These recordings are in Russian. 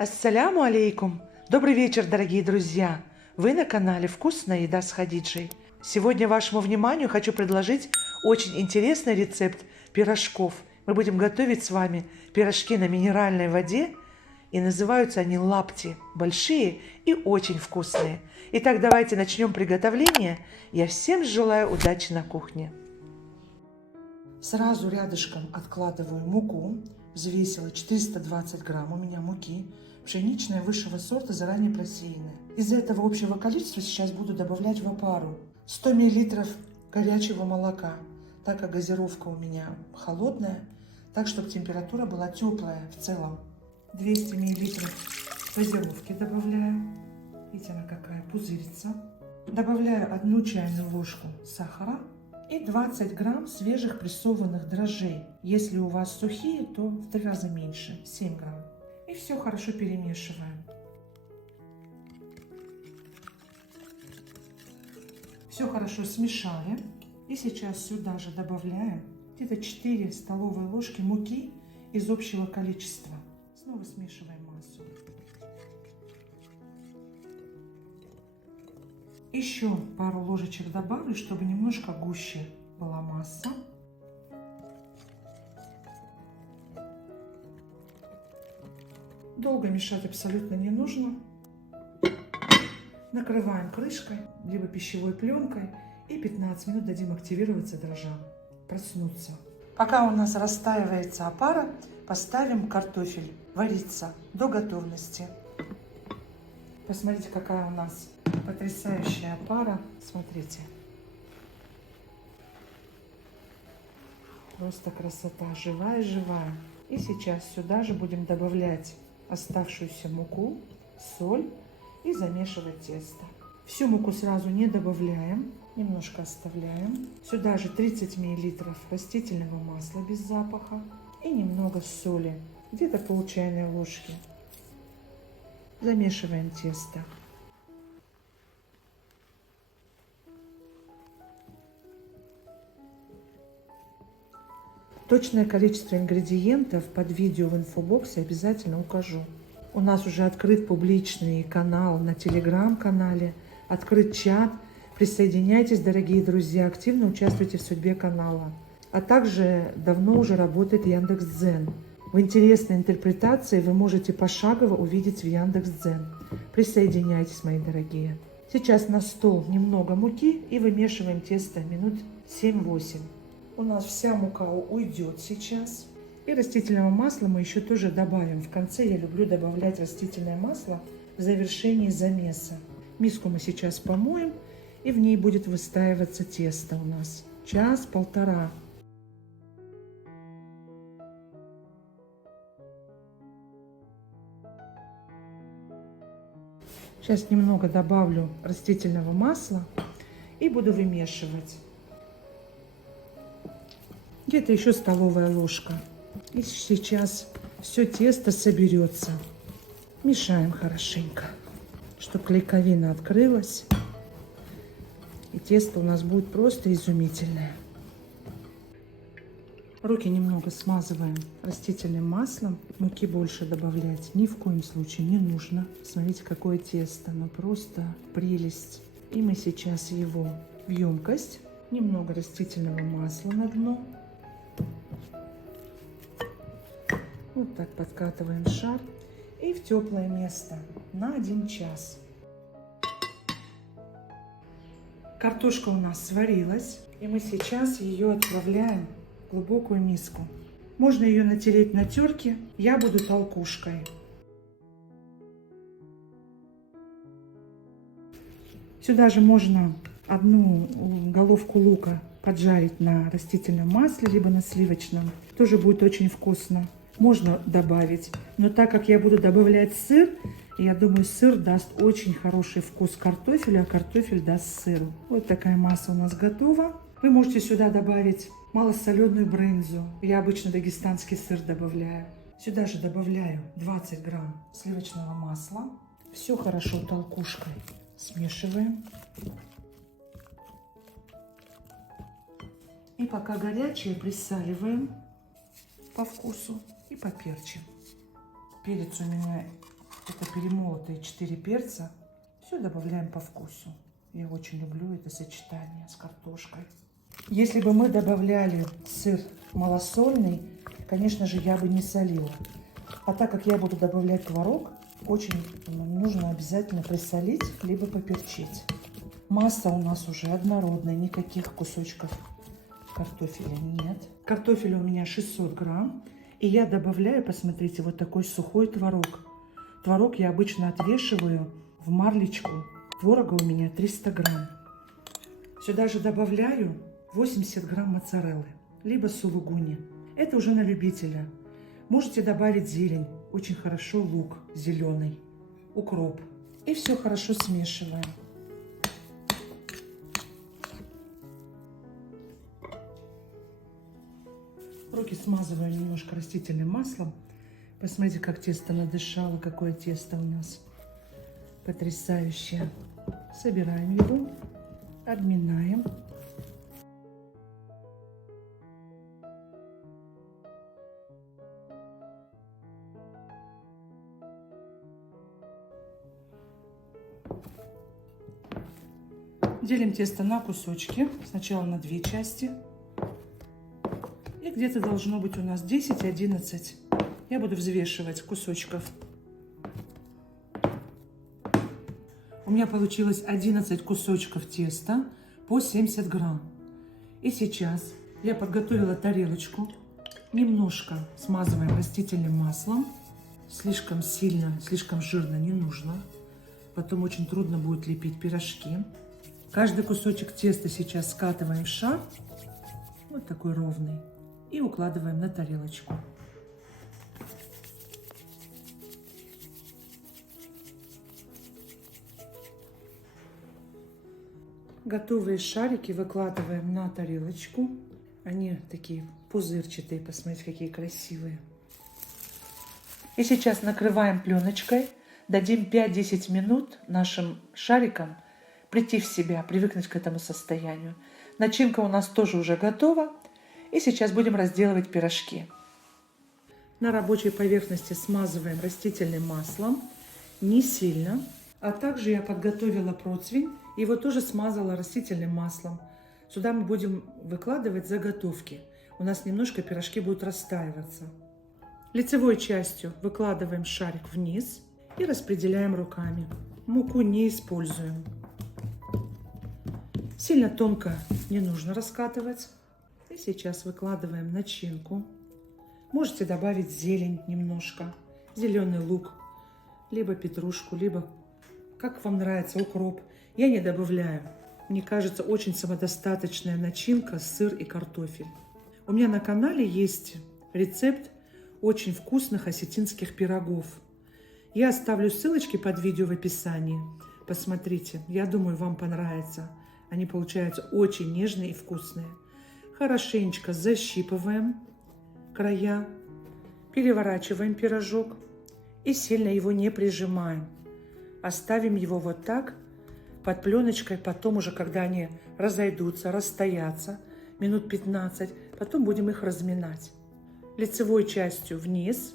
Ассаляму алейкум! Добрый вечер, дорогие друзья! Вы на канале «Вкусная еда с Хадиджей». Сегодня вашему вниманию хочу предложить очень интересный рецепт пирожков. Мы будем готовить с вами пирожки на минеральной воде, и называются они лапти. Большие и очень вкусные. Итак, давайте начнем приготовление. Я всем желаю удачи на кухне. Сразу рядышком откладываю муку. Взвесила 420 грамм у меня муки. Пшеничная высшего сорта, заранее просеянная. Из этого общего количества сейчас буду добавлять в опару 100 мл горячего молока, так как газировка у меня холодная, так чтобы температура была теплая в целом. 200 мл газировки добавляю. Видите, она какая пузырится. Добавляю 1 чайную ложку сахара и 20 грамм свежих прессованных дрожжей. Если у вас сухие, то в 3 раза меньше, 7 грамм. И все хорошо перемешиваем. Все хорошо смешали. И сейчас сюда же добавляем где-то 4 столовые ложки муки из общего количества. Снова смешиваем массу. Еще пару ложечек добавлю, чтобы немножко гуще была масса. Долго мешать абсолютно не нужно. Накрываем крышкой, либо пищевой пленкой, и 15 минут дадим активироваться дрожжам, проснуться. Пока у нас растаивается опара, поставим картофель вариться до готовности. Посмотрите, какая у нас потрясающая опара. Смотрите. Просто красота, живая-живая. И сейчас сюда же будем добавлять оставшуюся муку, соль и замешивать тесто. Всю муку сразу не добавляем, немножко оставляем. Сюда же 30 мл растительного масла без запаха и немного соли, где-то пол чайной ложки. Замешиваем тесто. Точное количество ингредиентов под видео в инфобоксе обязательно укажу. У нас уже открыт публичный канал на телеграм-канале, открыт чат. Присоединяйтесь, дорогие друзья, активно участвуйте в судьбе канала. А также давно уже работает Яндекс.Дзен. В интересной интерпретации вы можете пошагово увидеть в Яндекс.Дзен. Присоединяйтесь, мои дорогие. Сейчас на стол немного муки и вымешиваем тесто минут 7-8. У нас вся мука уйдет сейчас. И растительного масла мы еще тоже добавим. В конце я люблю добавлять растительное масло в завершении замеса. Миску мы сейчас помоем, и в ней будет выстаиваться тесто у нас. Час-полтора. Сейчас немного добавлю растительного масла и буду вымешивать. Где-то еще столовая ложка. И сейчас все тесто соберется. Мешаем хорошенько, чтобы клейковина открылась. И тесто у нас будет просто изумительное. Руки немного смазываем растительным маслом. Муки больше добавлять ни в коем случае не нужно. Смотрите, какое тесто, ну просто прелесть. И мы сейчас его в емкость. Немного растительного масла на дно. Вот так подкатываем шар и в теплое место на 1 час. Картошка у нас сварилась, и мы сейчас ее отправляем в глубокую миску. Можно ее натереть на терке, я буду толкушкой. Сюда же можно 1 головку лука поджарить на растительном масле, либо на сливочном. Тоже будет очень вкусно. Можно добавить, но так как я буду добавлять сыр, я думаю, сыр даст очень хороший вкус картофелю, а картофель даст сыру. Вот такая масса у нас готова. Вы можете сюда добавить малосоленую брынзу. Я обычно дагестанский сыр добавляю. Сюда же добавляю 20 грамм сливочного масла. Все хорошо толкушкой смешиваем. И пока горячее, присаливаем по вкусу и поперчим. Перец у меня Это перемолотые 4 перца. Все добавляем по вкусу. Я очень люблю это сочетание с картошкой. Если бы мы добавляли сыр малосольный, конечно же, я бы не солила. А так как я буду добавлять творог, очень нужно обязательно присолить, либо поперчить. Масса у нас уже однородная, никаких кусочков картофеля нет. Картофеля у меня 600 грамм. И я добавляю, посмотрите, вот такой сухой творог. Творог я обычно отвешиваю в марлечку. Творога у меня 300 грамм. Сюда же добавляю 80 грамм моцареллы, либо сулугуни. Это уже на любителя. Можете добавить зелень. Очень хорошо лук зеленый, укроп. И все хорошо смешиваем. Руки смазываю немножко растительным маслом. Посмотрите, как тесто надышало, какое тесто у нас потрясающее. Собираем его, обминаем. Делим тесто на кусочки, сначала на 2 части. И где-то должно быть у нас 10-11. Я буду взвешивать кусочков. У меня получилось 11 кусочков теста по 70 грамм. И сейчас я подготовила тарелочку. Немножко смазываем растительным маслом. Слишком сильно, слишком жирно не нужно. Потом очень трудно будет лепить пирожки. Каждый кусочек теста сейчас скатываем в шар. Вот такой ровный. И укладываем на тарелочку. Готовые шарики выкладываем на тарелочку. Они такие пузырчатые, посмотрите, какие красивые. И сейчас накрываем пленочкой. Дадим 5-10 минут нашим шарикам прийти в себя, привыкнуть к этому состоянию. Начинка у нас тоже уже готова. И сейчас будем разделывать пирожки. На рабочей поверхности смазываем растительным маслом, не сильно. А также я подготовила противень, его тоже смазала растительным маслом. Сюда мы будем выкладывать заготовки. У нас немножко пирожки будут растаиваться. Лицевой частью выкладываем шарик вниз и распределяем руками. Муку не используем. Сильно тонко не нужно раскатывать. И сейчас выкладываем начинку. Можете добавить зелень немножко, зеленый лук, либо петрушку, либо, как вам нравится, укроп. Я не добавляю. Мне кажется, очень самодостаточная начинка, сыр и картофель. У меня на канале есть рецепт очень вкусных осетинских пирогов. Я оставлю ссылочки под видео в описании. Посмотрите, я думаю, вам понравится. Они получаются очень нежные и вкусные. Хорошенечко защипываем края, переворачиваем пирожок и сильно его не прижимаем. Оставим его вот так под пленочкой, потом уже, когда они разойдутся, расстоятся, минут 15, потом будем их разминать. Лицевой частью вниз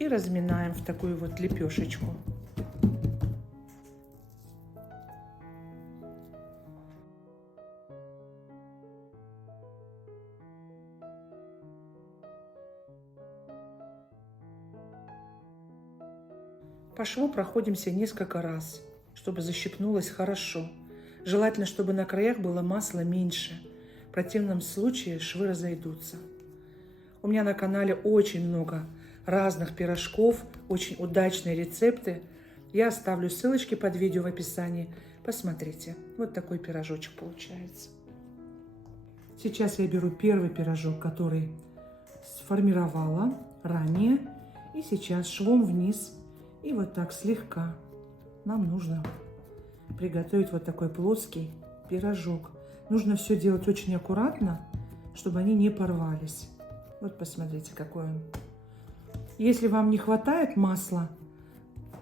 и разминаем в такую вот лепешечку. По шву проходимся несколько раз, чтобы защипнулось хорошо. Желательно, чтобы на краях было масла меньше. В противном случае швы разойдутся. У меня на канале очень много разных пирожков, очень удачные рецепты. Я оставлю ссылочки под видео в описании. Посмотрите. Вот такой пирожочек получается. Сейчас я беру первый пирожок, который сформировала ранее. И сейчас швом вниз. И вот так слегка нам нужно приготовить вот такой плоский пирожок. Нужно все делать очень аккуратно, чтобы они не порвались. Вот посмотрите, какой он. Если вам не хватает масла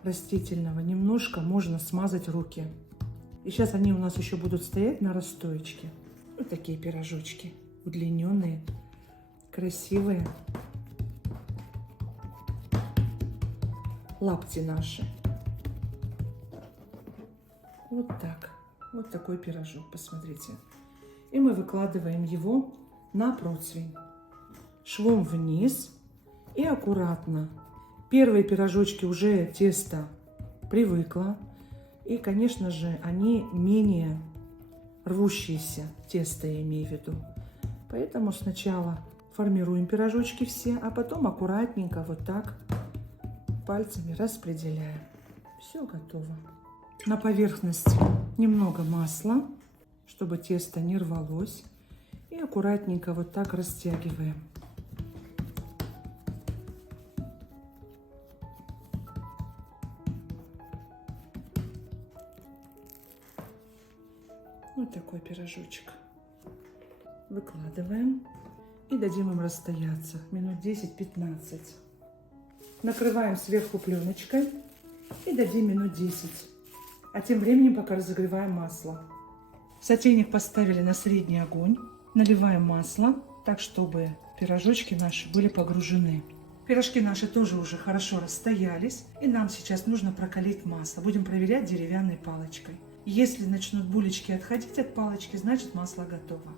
растительного, немножко можно смазать руки. И сейчас они у нас еще будут стоять на расстоечке. Вот такие пирожочки, удлиненные, красивые. лапти наши. Вот так. Вот такой пирожок, посмотрите. И мы выкладываем его на противень. Швом вниз и аккуратно. Первые пирожочки уже тесто привыкло. И, конечно же, они менее рвущиеся, тесто я имею в виду. Поэтому сначала формируем пирожочки все, а потом аккуратненько вот так пальцами распределяем. Все готово. На поверхности немного масла, чтобы тесто не рвалось. И аккуратненько вот так растягиваем. Вот такой пирожочек. Выкладываем и дадим им расстояться минут 10-15. Накрываем сверху пленочкой и дадим минут 10. А тем временем пока разогреваем масло. Сотейник поставили на средний огонь. Наливаем масло так, чтобы пирожочки наши были погружены. Пирожки наши тоже уже хорошо расстоялись. И нам сейчас нужно прокалить масло. Будем проверять деревянной палочкой. Если начнут булечки отходить от палочки, значит масло готово.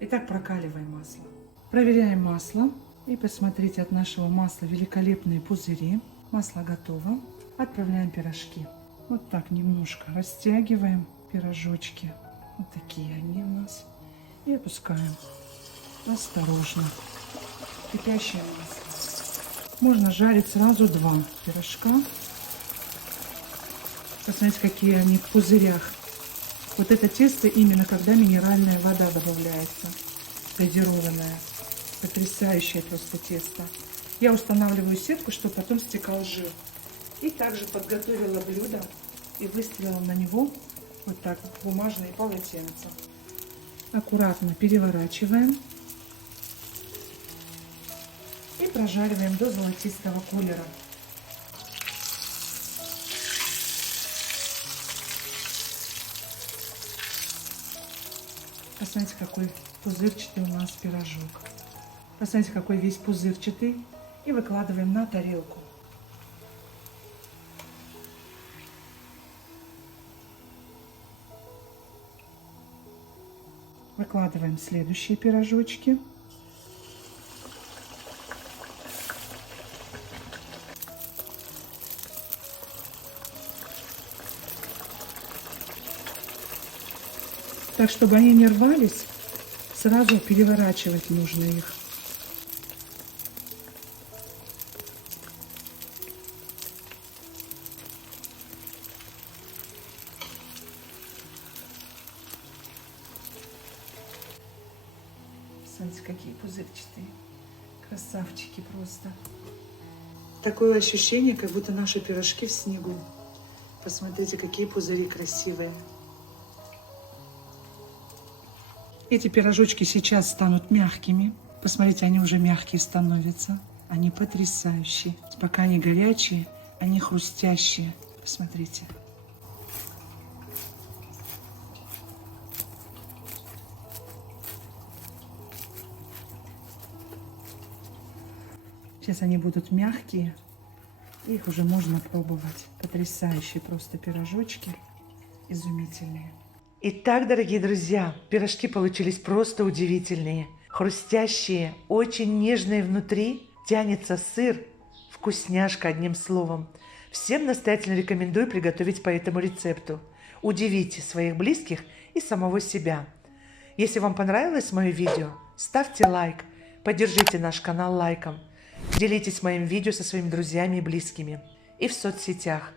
Итак, прокаливаем масло. Проверяем масло. И посмотрите, от нашего масла великолепные пузыри. Масло готово. Отправляем пирожки. Вот так немножко растягиваем пирожочки. Вот такие они у нас. И опускаем осторожно. Кипящее масло. Можно жарить сразу 2 пирожка. Посмотрите, какие они в пузырях. Вот это тесто именно когда минеральная вода добавляется, газированная. Потрясающее просто тесто. Я устанавливаю сетку, чтобы потом стекал жир. И также подготовила блюдо и выставила на него вот так бумажные полотенца. Аккуратно переворачиваем и прожариваем до золотистого колера. Посмотрите, какой пузырчатый у нас пирожок. Посмотрите, какой весь пузырчатый. И выкладываем на тарелку. Выкладываем следующие пирожочки. Так, чтобы они не рвались, сразу переворачивать нужно их. Смотрите, какие пузырчатые. Красавчики просто. Такое ощущение, как будто наши пирожки в снегу. Посмотрите, какие пузыри красивые. Эти пирожочки сейчас станут мягкими. Посмотрите, они уже мягкие становятся. Они потрясающие. Пока они горячие, они хрустящие. Посмотрите. Сейчас они будут мягкие. Их уже можно пробовать. Потрясающие просто пирожочки. Изумительные. Итак, дорогие друзья, пирожки получились просто удивительные. Хрустящие, очень нежные внутри. Тянется сыр. Вкусняшка, одним словом. Всем настоятельно рекомендую приготовить по этому рецепту. Удивите своих близких и самого себя. Если вам понравилось мое видео, ставьте лайк. Поддержите наш канал лайком. Делитесь моим видео со своими друзьями и близкими. И в соцсетях.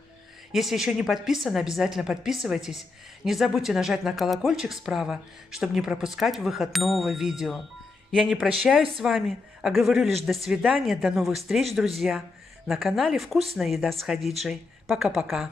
Если еще не подписаны, обязательно подписывайтесь. Не забудьте нажать на колокольчик справа, чтобы не пропускать выход нового видео. Я не прощаюсь с вами, а говорю лишь до свидания, до новых встреч, друзья, на канале «Вкусная еда с Хадиджей». Пока-пока.